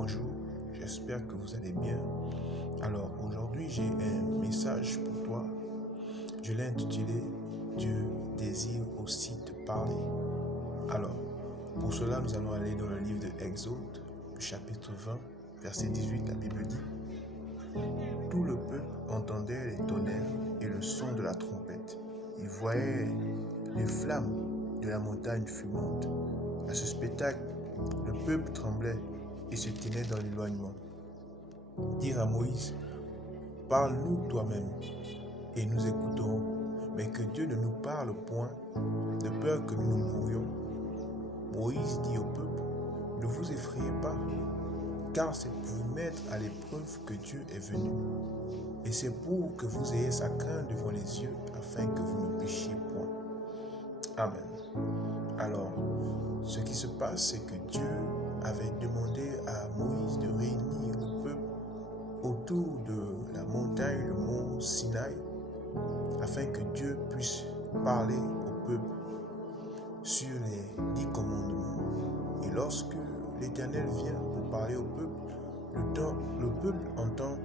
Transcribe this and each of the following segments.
bonjour, j'espère que vous allez bien. Alors aujourd'hui j'ai un message pour toi. Je l'ai intitulé Dieu désire aussi te parler. Alors pour cela nous allons aller dans le livre de Exode, chapitre 20, verset 18. La Bible dit: Tout le peuple entendait les tonnerres et le son de la trompette. Il voyait les flammes de la montagne fumante. À ce spectacle, le peuple tremblait et se tenait dans l'éloignement. Dire à Moïse: Parle-nous toi-même, et nous écouterons, mais que Dieu ne nous parle point, de peur que nous nous mourions. Moïse dit au peuple: Ne vous effrayez pas, car c'est pour vous mettre à l'épreuve que Dieu est venu, et c'est pour que vous ayez sa crainte devant les yeux, afin que vous ne péchiez point. Amen. Alors, ce qui se passe, c'est que Dieu avait demandé à Moïse de réunir le peuple autour de la montagne, le mont Sinaï, afin que Dieu puisse parler au peuple sur les 10 commandements. Et lorsque l'Éternel vient pour parler au peuple, le peuple entend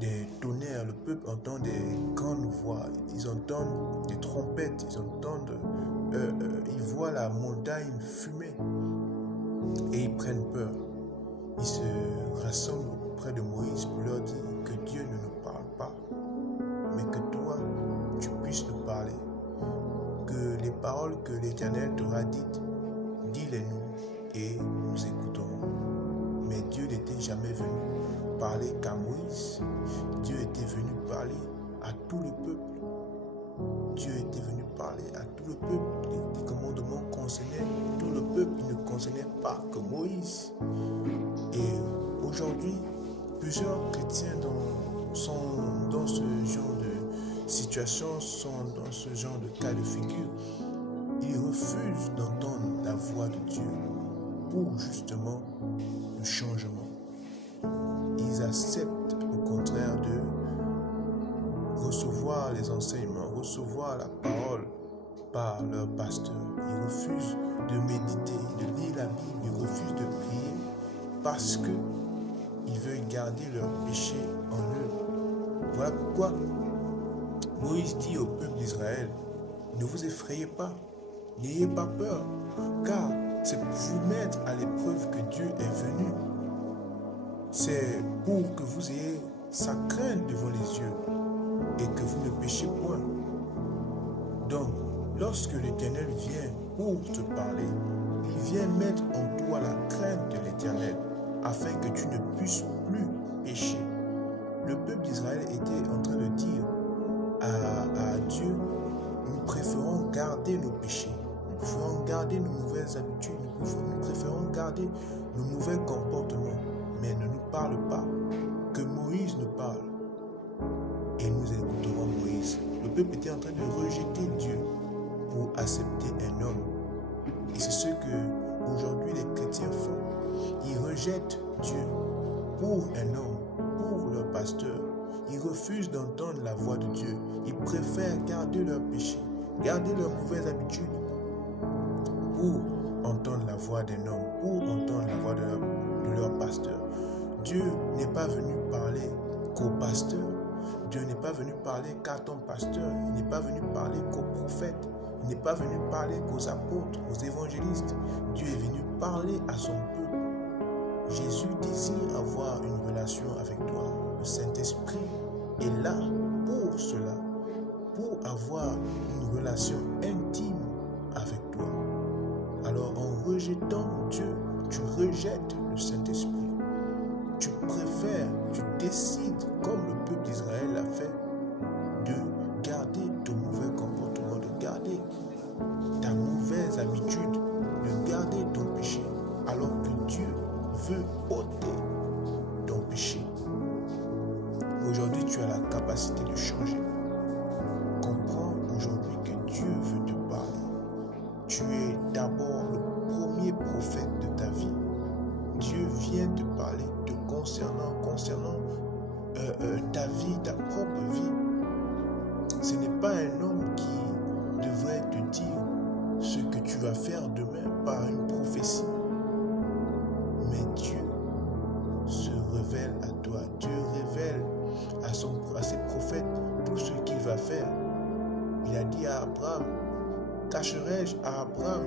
des tonnerres, le peuple entend des grandes voix, ils entendent des trompettes, ils voient la montagne fumer et ils prennent peur. Ils se rassemblent auprès de Moïse pour leur dire que Dieu ne nous parle pas, mais que toi, tu puisses nous parler. Que les paroles que l'Éternel t'aura dites, dis-les-nous et nous écouterons. Mais Dieu n'était jamais venu parler qu'à Moïse. Dieu était venu parler à tout le peuple. Dieu était venu parler à tout le peuple. Les commandements concernaient tout le peuple. Ils ne concernaient pas que Moïse. Et aujourd'hui, plusieurs chrétiens sont dans ce genre de situation, sont dans ce genre de cas de figure. Ils refusent d'entendre la voix de Dieu pour justement le changement. Ils acceptent au contraire de recevoir les enseignements, recevoir la parole par leur pasteur. Ils refusent de méditer, de lire la Bible, ils refusent de prier parce qu'ils veulent garder leur péché en eux. Voilà pourquoi Moïse dit au peuple d'Israël: Ne vous effrayez pas, n'ayez pas peur, car c'est pour vous mettre à l'épreuve que Dieu est venu. C'est pour que vous ayez sa crainte devant les yeux et que vous ne péchiez point. Donc, lorsque l'Éternel vient pour te parler, il vient mettre en toi la crainte de l'Éternel afin que tu ne puisses plus pécher. Le peuple d'Israël était en train de dire à Dieu: Nous préférons garder nos péchés, nous préférons garder nos mauvaises habitudes, nous préférons garder nos mauvais comportements, mais ne nous parle pas, que Moïse nous parle. Et nous écouterons Moïse. Le peuple était en train de rejeter Dieu pour accepter un homme. Et c'est ce que aujourd'hui les chrétiens font. Ils rejettent Dieu pour un homme, pour leur pasteur. Ils refusent d'entendre la voix de Dieu. Ils préfèrent garder leur péché, garder leurs mauvaises habitudes pour entendre la voix d'un homme, pour entendre la voix de leur pasteur. Dieu n'est pas venu parler qu'au pasteur. Dieu n'est pas venu parler qu'à ton pasteur. Il n'est pas venu parler qu'aux prophètes. Il n'est pas venu parler qu'aux apôtres, aux évangélistes. Dieu est venu parler à son peuple. Jésus désire avoir une relation avec toi. Le Saint-Esprit est là pour cela, pour avoir une relation intime avec toi. Alors en rejetant Dieu, tu rejettes le Saint-Esprit. Tu préfères, tu décides, comme le peuple d'Israël l'a fait, de garder ton mauvais comportement, de garder ta mauvaise habitude, de garder ton péché, alors que Dieu veut ôter ton péché. Aujourd'hui, tu as la capacité de changer. Comprends aujourd'hui que Dieu veut te parler. Tu es d'abord le premier prophète de ta vie. Dieu vient te parler concernant ta vie, ta propre vie. Ce n'est pas un homme qui devrait te dire ce que tu vas faire demain par une prophétie. Mais Dieu toi. Dieu révèle à ses prophètes tout ce qu'il va faire. Il a dit à Abraham, cacherai-je à Abraham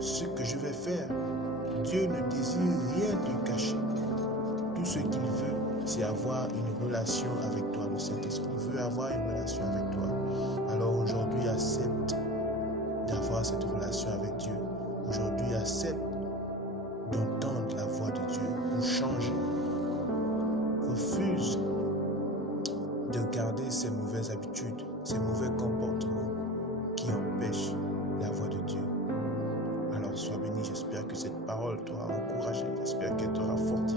ce que je vais faire? Dieu ne désire rien te cacher. Tout ce qu'il veut, c'est avoir une relation avec toi. Le Saint-Esprit veut avoir une relation avec toi. Alors aujourd'hui, accepte d'avoir cette relation avec Dieu. Aujourd'hui, accepte d'entendre la voix de Dieu pour changer. Refuse de garder ces mauvaises habitudes, ces mauvais comportements qui empêchent la voix de Dieu. Alors sois béni, j'espère que cette parole t'aura encouragé, j'espère qu'elle t'aura fortifié.